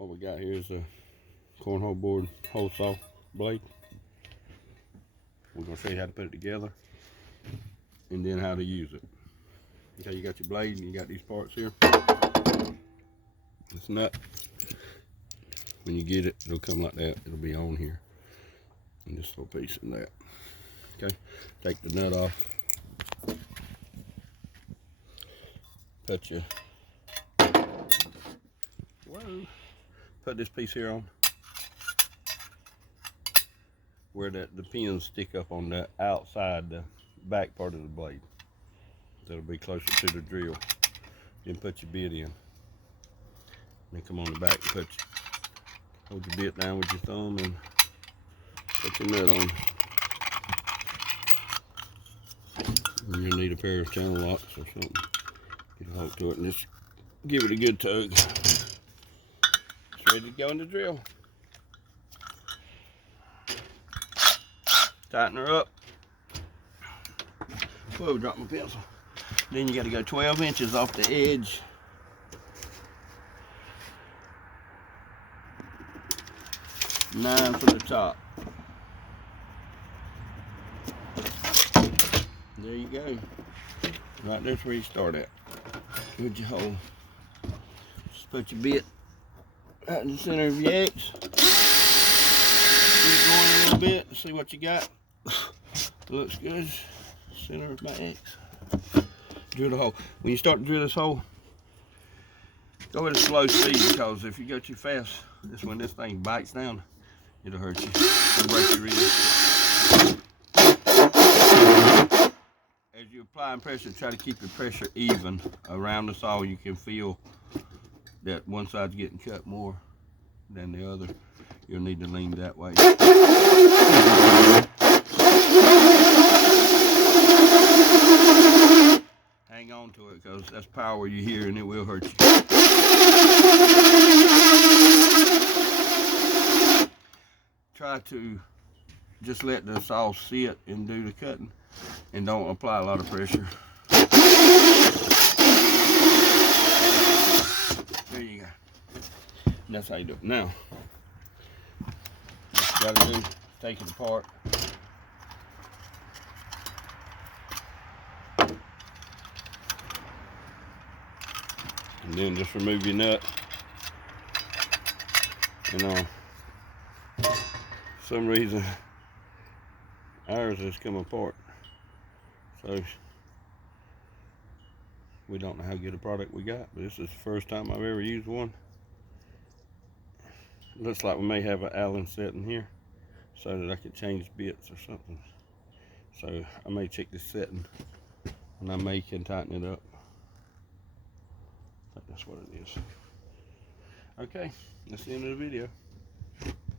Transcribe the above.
What we got here is a cornhole board hole saw blade. We're going to show you how to put it together and then how to use it. Okay, you got your blade and you got these parts here. This nut, when you get it, it'll come like that. It'll be on here. And this little piece in that. Okay, take the nut off. Put your, put this piece here on where the pins stick up on the outside, the back part of the blade. That'll be closer to the drill. Then put your bit in. Then come on the back and hold your bit down with your thumb and put your nut on. And you'll need a pair of channel locks or something. Get a hold to it and just give it a good tug. It's ready to go in the drill. Tighten her up. Whoa, dropped my pencil. Then you got to go 12 inches off the edge. Nine for the top. There you go. Right there's where you start at. With your hole. Just put your bit right in the center of your X. Keep going a little bit and see what you got. Looks good. Center of my X. Drill the hole. When you start to drill this hole, go at a slow speed, because if you go too fast, when this thing bites down, it'll hurt you. It'll break your wrist. As you're applying pressure, try to keep your pressure even around the saw. You can feel that one side's getting cut more than the other. You'll need to lean that way. Hang on to it, because that's power you hear and it will hurt you. Try to just let the saw sit and do the cutting, and don't apply a lot of pressure. There you go. And that's how you do it. Now, what you gotta do is take it apart. And then just remove your nut. And for some reason, ours has come apart. So we don't know how good a product we got, but this is the first time I've ever used one. Looks like we may have an Allen set in here so that I can change bits or something. So I may check this setting and I may can tighten it up. I think that's what it is. Okay, that's the end of the video.